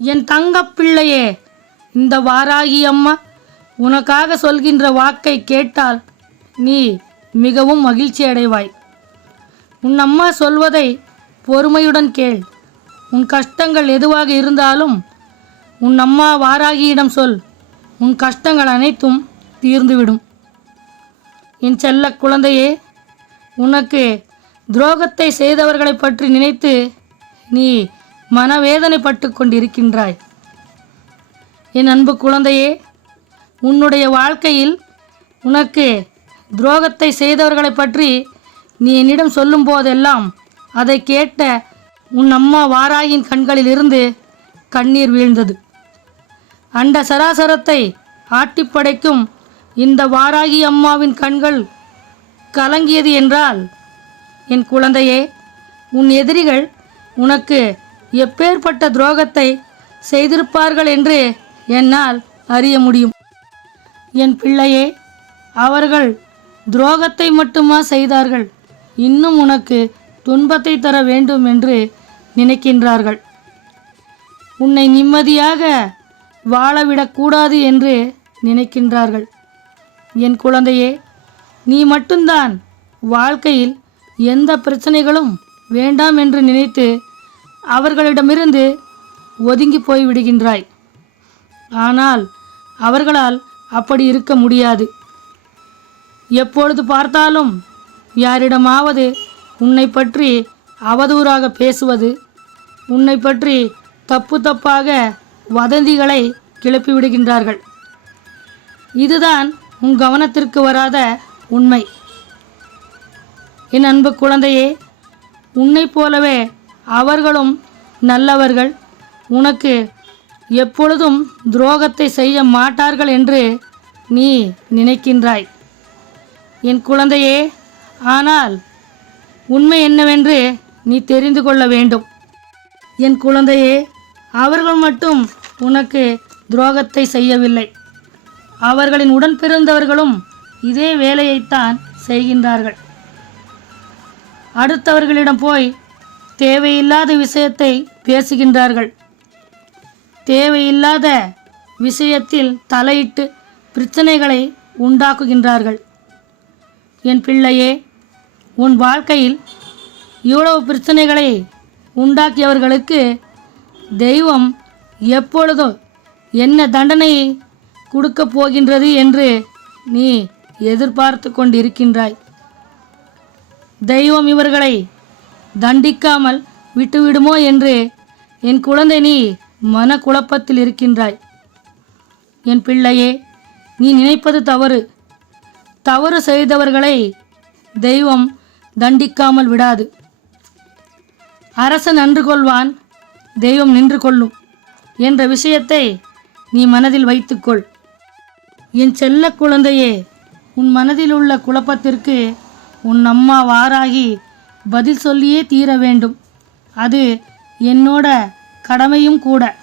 என் தங்க பிள்ளையே இந்த வாராகி அம்மா உனக்காக சொல்கின்ற வாக்கை கேட்டால் நீ மிகவும் மகிழ்ச்சி அடைவாய். உன் அம்மா சொல்வதை பொறுமையுடன் கேள். உன் கஷ்டங்கள் எதுவாக இருந்தாலும் உன் அம்மா வாராகியிடம் சொல். உன் கஷ்டங்கள் அனைத்தும் தீர்ந்துவிடும். என் செல்ல குழந்தையே உனக்கு துரோகத்தை செய்தவர்களைப் பற்றி நினைத்து நீ மனவேதனைப்பட்டு கொண்டிருக்கின்றாய். என் அன்பு குழந்தையே உன்னுடைய வாழ்க்கையில் உனக்கு துரோகத்தை செய்தவர்களைப் பற்றி நீ என்னிடம் சொல்லும் போதெல்லாம் அதை கேட்ட உன் அம்மா வாராயின் கண்களிலிருந்து கண்ணீர் வீழ்ந்தது. அண்ட சராசரத்தை ஆட்டிப்படைக்கும் இந்த வாராகி அம்மாவின் கண்கள் கலங்கியது என்றால் என் குழந்தையே உன் எதிரிகள் உனக்கு எப்பேற்பட்ட துரோகத்தை செய்திருப்பார்கள் என்று என்னால் அறிய முடியும். என் பிள்ளையே அவர்கள் துரோகத்தை மட்டுமா செய்தார்கள்? இன்னும் உனக்கு துன்பத்தை தர வேண்டும் என்று நினைக்கின்றார்கள். உன்னை நிம்மதியாக வாழவிடக்கூடாது என்று நினைக்கின்றார்கள். என் குழந்தையே நீ மட்டும்தான் வாழ்க்கையில் எந்த பிரச்சனைகளும் வேண்டாம் என்று நினைத்து அவர்களிடமிருந்து ஒதுங்கி போய் விடுகின்றாய் ஆனால் அவர்களால் அப்படி இருக்க முடியாது. எப்பொழுது பார்த்தாலும் யாரிடமாவது உன்னை பற்றி அவதூறாக பேசுவது உன்னை பற்றி தப்பு தப்பாக வதந்திகளை கிளப்பி விடுகின்றார்கள் இதுதான் உன் கவனத்திற்கு வராத உண்மை. என் அன்பு குழந்தையே உன்னைப் போலவே அவர்களும் நல்லவர்கள். உனக்கு எப்பொழுதும் துரோகத்தை செய்ய மாட்டார்கள் என்று நீ நினைக்கின்றாய். என் குழந்தையே ஆனால் உண்மை என்னவென்று நீ தெரிந்து கொள்ள வேண்டும். என் குழந்தையே அவர்கள் மட்டும் உனக்கு துரோகத்தை செய்யவில்லை. அவர்களின் உடன் பிறந்தவர்களும் இதே வேலையைத்தான் செய்கின்றார்கள். அடுத்தவர்களிடம் போய் தேவையில்லாத விஷயத்தை பேசுகின்றார்கள். தேவையில்லாத விஷயத்தில் தலையிட்டு பிரச்சனைகளை உண்டாக்குகின்றார்கள். என் பிள்ளையே உன் வாழ்க்கையில் இவ்வளவு பிரச்சனைகளை உண்டாக்கியவர்களுக்கு தெய்வம் எப்பொழுதும் என்ன தண்டனை கொடுக்கப் போகின்றது என்று நீ எதிர்பார்த்து கொண்டிருக்கின்றாய். தெய்வம் இவர்களை தண்டிக்காமல் விட்டுவிடுமோ என்று என் குழந்தை நீ மனக்குழப்பத்தில் இருக்கின்றாய். என் பிள்ளையே நீ நினைப்பது தவறு. தவறு செய்தவர்களை தெய்வம் தண்டிக்காமல் விடாது. அரசன் நன்று கொள்வான் தெய்வம் நின்று கொள்ளும் என்ற விஷயத்தை நீ மனதில் வைத்துக்கொள். என் செல்ல குழந்தையே உன் மனதில் உள்ள குழப்பத்திற்கு உன் அம்மா வாராகி பதில் சொல்லியே தீர வேண்டும். அது என்னோட கடமையும் கூட.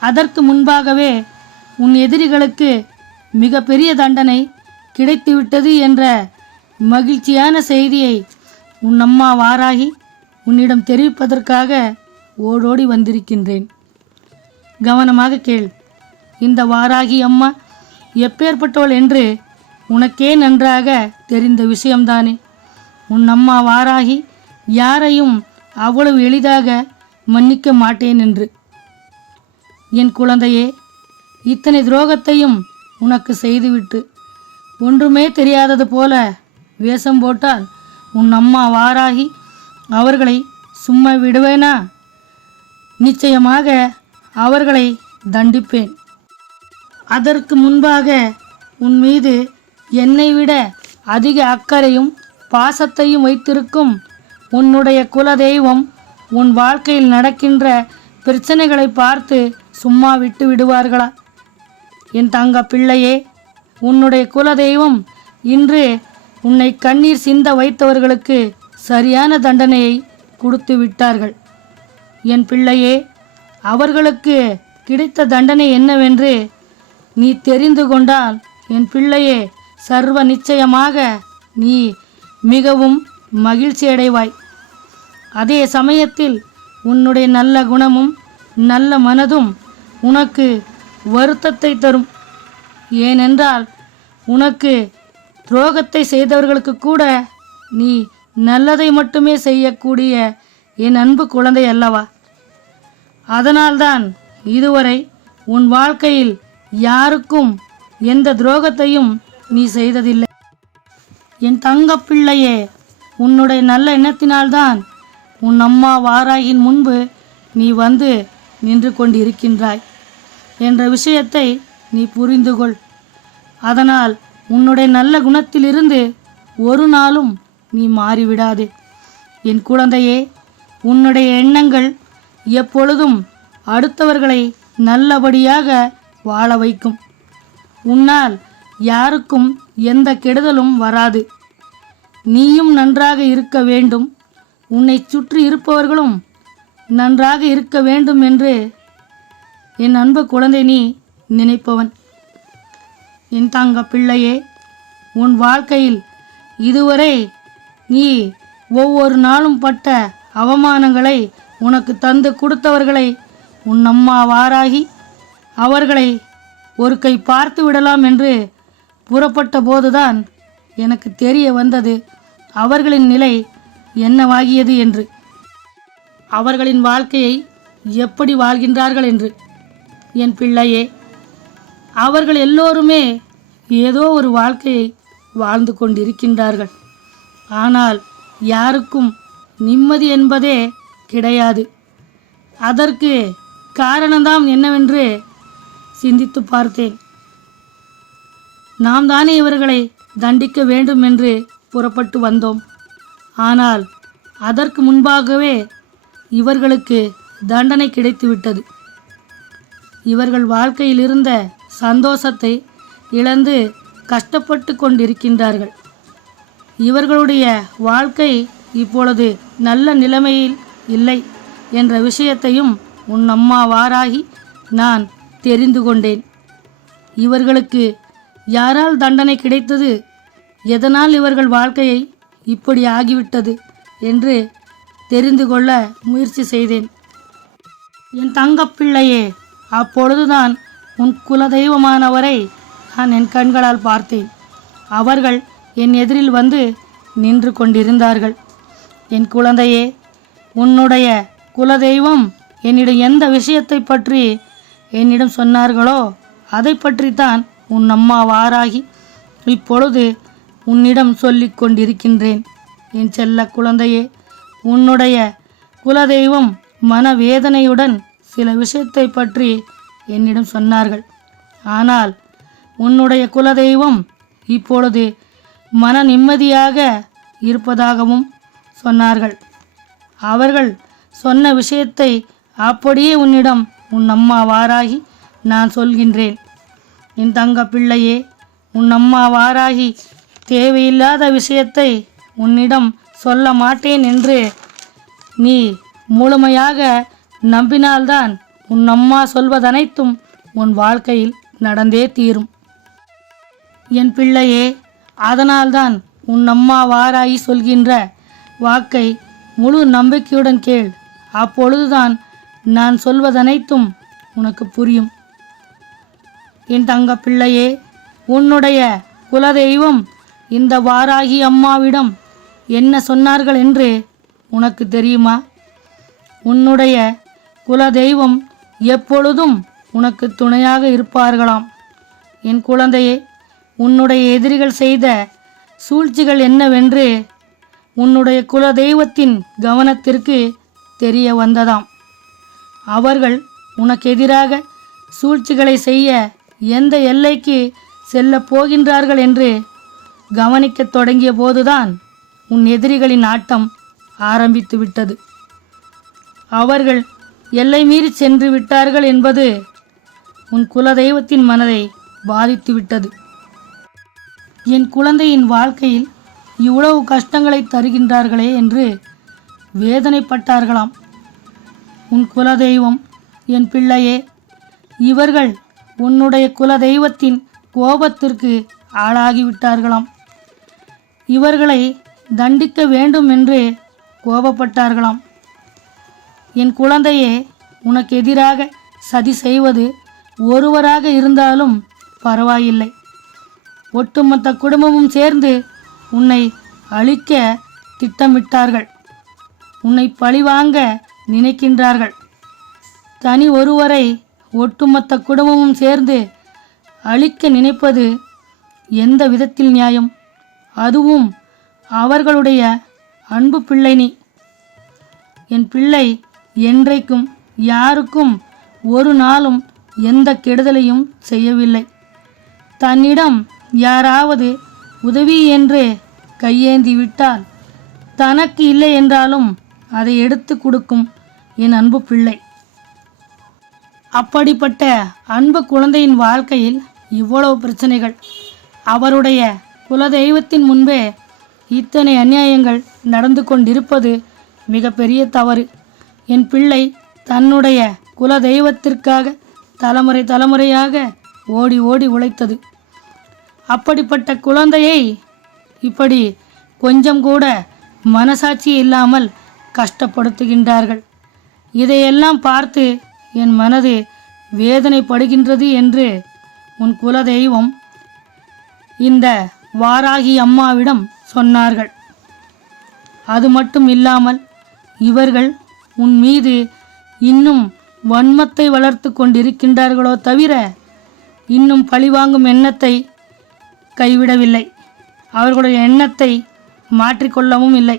அதற்கு முன்பாகவே உன் எதிரிகளுக்கு மிகப்பெரிய தண்டனை கிடைத்துவிட்டது என்ற மகிழ்ச்சியான செய்தியை உன் அம்மா வாராகி உன்னிடம் தெரிவிப்பதற்காக ஓடோடி வந்திருக்கின்றேன். கவனமாக கேள். இந்த வாராகி அம்மா எப்பேற்பட்டவள் என்று உனக்கே நன்றாக தெரிந்த விஷயம்தானே. உன் அம்மா வாராகி யாரையும் அவ்வளவு எளிதாக மன்னிக்க மாட்டேன் என்று. என் குழந்தையே இத்தனை துரோகத்தையும் உனக்கு செய்துவிட்டு ஒன்றுமே தெரியாதது போல வேஷம் போட்டால் உன் அம்மா வாராகி அவர்களை சும்மா விடுவேனா? நிச்சயமாக அவர்களை தண்டிப்பேன். அதற்கு முன்பாக உன் மீது என்னை விட அதிக அக்கறையும் பாசத்தையும் வைத்திருக்கும் உன்னுடைய குலதெய்வம் உன் வாழ்க்கையில் நடக்கின்ற பிரச்சனைகளை பார்த்து சும்மா விட்டு விடுவார்களா? என் தங்க பிள்ளையே உன்னுடைய குலதெய்வம் இன்று உன்னை கண்ணீர் சிந்த வைத்தவர்களுக்கு சரியான தண்டனையை கொடுத்து விட்டார்கள். என் பிள்ளையே அவர்களுக்கு கிடைத்த தண்டனை என்னவென்று நீ தெரிந்து கொண்டால் என் பிள்ளையே சர்வ நிச்சயமாக நீ மிகவும் மகிழ்ச்சி அடைவாய். அதே சமயத்தில் உன்னுடைய நல்ல குணமும் நல்ல மனதும் உனக்கு வருத்தத்தை தரும். ஏனென்றால் உனக்கு துரோகத்தை செய்தவர்களுக்கு கூட நீ நல்லதை மட்டுமே செய்யக்கூடிய என் அன்பு குழந்தை அல்லவா? அதனால்தான் இதுவரை உன் வாழ்க்கையில் யாருக்கும் எந்த துரோகத்தையும் நீ செய்ததில்லை. என் தங்க பிள்ளையே உன்னுடைய நல்ல எண்ணத்தினால்தான் உன் அம்மா வாராயின் முன்பு நீ வந்து நின்று கொண்டிருக்கின்றாய் என்ற விஷயத்தை நீ புரிந்து கொள். அதனால் உன்னுடைய நல்ல குணத்திலிருந்து ஒரு நாளும் நீ மாறிவிடாதே. என் குழந்தையே உன்னுடைய எண்ணங்கள் எப்பொழுதும் அடுத்தவர்களை நல்லபடியாக வாழ வைக்கும். உன்னால் யாருக்கும் எந்த கெடுதலும் வராது. நீயும் நன்றாக இருக்க வேண்டும். உன்னை சுற்றி இருப்பவர்களும் நன்றாக இருக்க வேண்டும் என்று என் அன்பு குழந்தை நீ நினைப்பவன். என் தங்க பிள்ளையே உன் வாழ்க்கையில் இதுவரை நீ ஒவ்வொரு நாளும் பட்ட அவமானங்களை உனக்கு தந்து கொடுத்தவர்களை உன் அம்மா வாராகி அவர்களை ஒரு கை பார்த்து விடலாம் என்று புறப்பட்ட போதுதான் எனக்கு தெரிய வந்தது அவர்களின் நிலை என்னவாகியது என்று. அவர்களின் வாழ்க்கையை எப்படி வாழ்கின்றார்கள் என்று. என் பிள்ளையே அவர்கள் எல்லோருமே ஏதோ ஒரு வாழ்க்கையை வாழ்ந்து கொண்டிருக்கின்றார்கள். ஆனால் யாருக்கும் நிம்மதி என்பதே கிடையாது. அதற்கு காரணம்தான் என்னவென்று சிந்தித்து பார்த்தேன். நாம் தானே இவர்களை தண்டிக்க வேண்டும் என்று புறப்பட்டு வந்தோம். ஆனால் அதற்கு முன்பாகவே இவர்களுக்கு தண்டனை கிடைத்துவிட்டது. இவர்கள் வாழ்க்கையில் இருந்த சந்தோஷத்தை இழந்து கஷ்டப்பட்டு கொண்டிருக்கின்றார்கள். இவர்களுடைய வாழ்க்கை இப்பொழுது நல்ல நிலைமையில் இல்லை என்ற விஷயத்தையும் உன் அம்மா வாராகி நான் தெரிந்து கொண்டேன். இவர்களுக்கு யாரால் தண்டனை கிடைத்தது எதனால் இவர்கள் வாழ்க்கையை இப்படி ஆகிவிட்டது என்று தெரிந்து கொள்ள முயற்சி செய்தேன். என் தங்கப்பிள்ளையே அப்பொழுதுதான் உன் குலதெய்வமானவரை நான் என் கண்களால் பார்த்தேன். அவர்கள் என் எதிரில் வந்து நின்று கொண்டிருந்தார்கள். என் குழந்தையே உன்னுடைய குலதெய்வம் என்னிடம் எந்த விஷயத்தை பற்றி என்னிடம் சொன்னார்களோ அதை பற்றித்தான் உன் அம்மா வாராகி இப்பொழுது உன்னிடம் சொல்லிக் கொண்டிருக்கின்றேன். என் செல்ல குழந்தையே உன்னுடைய குலதெய்வம் மனவேதனையுடன் சில விஷயத்தை பற்றி என்னிடம் சொன்னார்கள். ஆனால் உன்னுடைய குலதெய்வம் இப்பொழுது மன நிம்மதியாக இருப்பதாகவும் சொன்னார்கள். அவர்கள் சொன்ன விஷயத்தை அப்படியே உன்னிடம் உன் அம்மா வாராகி நான் சொல்கின்றேன். என் தங்க பிள்ளையே உன் அம்மா வாராகி தேவையில்லாத விஷயத்தை உன்னிடம் சொல்ல மாட்டேன் என்று நீ முழுமையாக நம்பினால்தான் உன் அம்மா சொல்வதனைத்தும் உன் வாழ்க்கையில் நடந்தே தீரும். என் பிள்ளையே அதனால்தான் உன் அம்மா வாராயி சொல்கின்ற வாக்கை முழு நம்பிக்கையுடன் கேள். அப்பொழுதுதான் நான் சொல்வதனைத்தும் உனக்கு புரியும். என் தங்க பிள்ளையே உன்னுடைய குலதெய்வம் இந்த வாராகி அம்மாவிடம் என்ன சொன்னார்கள் என்று உனக்கு தெரியுமா? உன்னுடைய குலதெய்வம் எப்பொழுதும் உனக்கு துணையாக இருப்பார்களாம். என் குழந்தையே உன்னுடைய எதிரிகள் செய்த சூழ்ச்சிகள் என்னவென்று உன்னுடைய குலதெய்வத்தின் கவனத்திற்கு தெரிய வந்ததாம். அவர்கள் உனக்கு எதிராக சூழ்ச்சிகளை செய்ய எந்த எல்லைக்கு செல்லப் போகின்றார்கள் என்று கவனிக்கத் தொடங்கிய போதுதான் உன் எதிரிகளின் ஆட்டம் ஆரம்பித்து விட்டது. அவர்கள் எல்லை மீறி சென்று விட்டார்கள் என்பது உன் குலதெய்வத்தின் மனதை பாதித்து விட்டது. என் குழந்தையின் வாழ்க்கையில் இவ்வளவு கஷ்டங்களை தருகின்றார்களே என்று வேதனைப்பட்டார்களாம். உன் குலதெய்வம் என் பிள்ளையே இவர்கள் உன்னுடைய குலதெய்வத்தின் கோபத்திற்கு ஆளாகிவிட்டார்களாம். இவர்களை தண்டிக்க வேண்டும் என்று கோபப்பட்டார்களாம். என் குழந்தையே உனக்கு எதிராக சதி செய்வது ஒருவராக இருந்தாலும் பரவாயில்லை. ஒட்டுமொத்த குடும்பமும் சேர்ந்து உன்னை அழிக்க திட்டமிட்டார்கள். உன்னை பழிவாங்க நினைக்கின்றார்கள். தனி ஒருவரை ஒட்டுமொத்த குடும்பமும் சேர்ந்து அழிக்க நினைப்பது எந்த விதத்தில் நியாயம்? அதுவும் அவர்களுடைய அன்பு பிள்ளை நீ என் பிள்ளை என்றைக்கும் யாருக்கும் ஒரு நாளும் எந்த கெடுதலையும் செய்யவில்லை. தன்னிடம் யாராவது உதவி என்று கையேந்தி விட்டால் தனக்கு இல்லை என்றாலும் அதை எடுத்து கொடுக்கும் என் அன்பு பிள்ளை. அப்படிப்பட்ட அன்பு குழந்தையின் வாழ்க்கையில் இவ்வளவு பிரச்சனைகள். அவருடைய குலதெய்வத்தின் முன்பே இத்தனை அநியாயங்கள் நடந்து கொண்டிருப்பது மிகப்பெரிய தவறு. என் பிள்ளை தன்னுடைய குலதெய்வத்திற்காக தலைமுறை தலைமுறையாக ஓடி ஓடி உழைத்தது. அப்படிப்பட்ட குழந்தையை இப்படி கொஞ்சம் கூட மனசாட்சி இல்லாமல் கஷ்டப்படுத்துகின்றார்கள். இதையெல்லாம் பார்த்து என் மனது வேதனைப்படுகின்றது என்று உன் குலதெய்வம் இந்த வாராகி அம்மாவிடம் சொன்னார்கள். அது மட்டும் இல்லாமல் இவர்கள் உன் மீது இன்னும் வன்மத்தை வளர்த்து கொண்டிருக்கின்றார்களோ தவிர இன்னும் பழிவாங்கும் எண்ணத்தை கைவிடவில்லை. அவர்களுடைய எண்ணத்தை மாற்றிக்கொள்ளவும் இல்லை.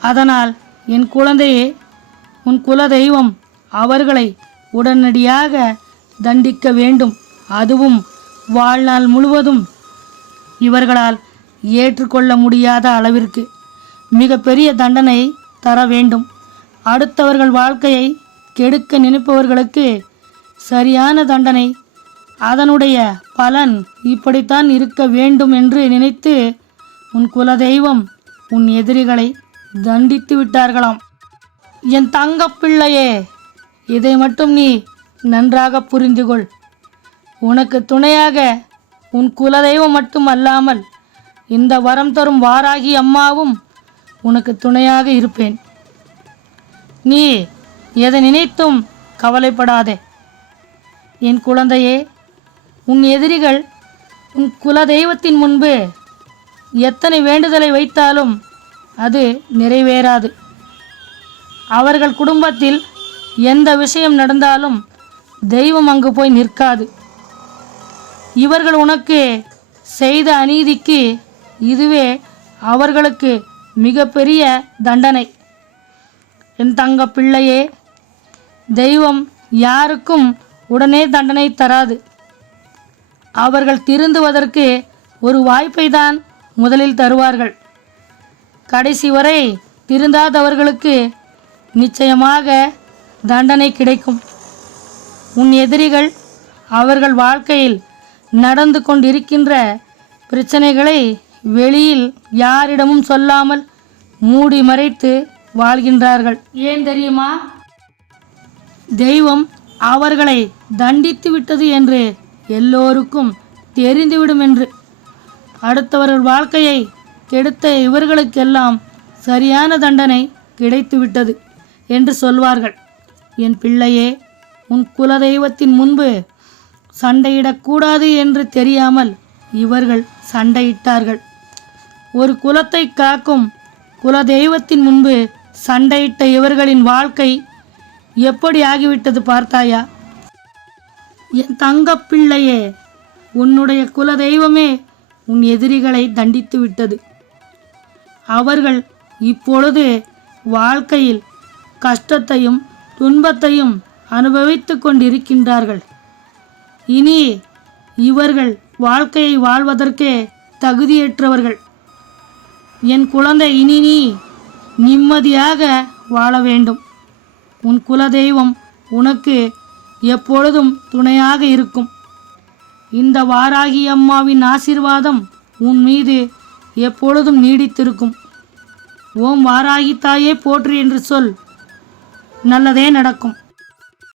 அதனால் என் குழந்தையே உன் குலதெய்வம் அவர்களை உடனடியாக தண்டிக்க வேண்டும். அதுவும் வாழ்நாள் முழுவதும் இவர்களால் ஏற்றுக்கொள்ள முடியாத அளவிற்கு மிகப்பெரிய தண்டனை தர வேண்டும். அடுத்தவர்கள் வாழ்க்கையை கெடுக்க நினைப்பவர்களுக்கு சரியான தண்டனை அதனுடைய பலன் இப்படித்தான் இருக்க வேண்டும் என்று நினைத்து உன் குலதெய்வம் உன் எதிரிகளை தண்டித்து விட்டார்களாம். என் தங்கப்பிள்ளையே இதை மட்டும் நீ நன்றாக புரிந்துகொள். உனக்கு துணையாக உன் குலதெய்வம் மட்டும் அல்லாமல் இந்த வரம் தரும் வாராகி அம்மாவும் உனக்கு துணையாக இருப்பேன். நீ எதை நினைத்தும் கவலைப்படாதே. என் குழந்தையே உன் எதிரிகள் உன் குலதெய்வத்தின் முன்பு எத்தனை வேண்டுதலை வைத்தாலும் அது நிறைவேறாது. அவர்கள் குடும்பத்தில் எந்த விஷயம் நடந்தாலும் தெய்வம் அங்கு போய் நிற்காது. இவர்கள் உனக்கு செய்த அநீதிக்கு இதுவே அவர்களுக்கு மிகப்பெரிய தண்டனை. என் தங்க பிள்ளையே தெய்வம் யாருக்கும் உடனே தண்டனை தராது. அவர்கள் திருந்துவதற்கு ஒரு வாய்ப்பை தான் முதலில் தருவார்கள். கடைசி வரை திருந்தாதவர்களுக்கு நிச்சயமாக தண்டனை கிடைக்கும். உன் எதிரிகள் அவர்கள் வாழ்க்கையில் நடந்து கொண்டிருக்கின்ற பிரச்சனைகளை வெளியில் யாரிடமும் சொல்லாமல் மூடி மறைத்து வாழ்கின்றார்கள். ஏன் தெரியுமா? தெய்வம் அவர்களை தண்டித்து விட்டது என்று எல்லோருக்கும் தெரிந்துவிடும் என்று. அடுத்தவர்கள் வாழ்க்கையை கெடுத்த இவர்களுக்கெல்லாம் சரியான தண்டனை கிடைத்துவிட்டது என்று சொல்வார்கள். என் பிள்ளையே உன் குலதெய்வத்தின் முன்பு சண்டையிடக்கூடாது என்று தெரியாமல் இவர்கள் சண்டையிட்டார்கள். ஒரு குலத்தை காக்கும் குலதெய்வத்தின் முன்பு சண்டையிட்ட இவர்களின் வாழ்க்கை எப்படி ஆகிவிட்டது பார்த்தாயா? என் தங்கப்பிள்ளையே உன்னுடைய குலதெய்வமே உன் எதிரிகளை தண்டித்து விட்டது. அவர்கள் இப்பொழுது வாழ்க்கையில் கஷ்டத்தையும் துன்பத்தையும் அனுபவித்து கொண்டிருக்கின்றார்கள். இனி இவர்கள் வாழ்க்கையை வாழ்வதற்கே தகுதியற்றவர்கள். என் குழந்தை இனி நீ நிம்மதியாக வாழ வேண்டும். உன் குலதெய்வம் உனக்கு எப்பொழுதும் துணையாக இருக்கும். இந்த வாராகி அம்மாவின் ஆசீர்வாதம் உன் மீது எப்பொழுதும் நீடித்திருக்கும். ஓம் வாராகி தாயே போற்று என்று சொல். நல்லதே நடக்கும்.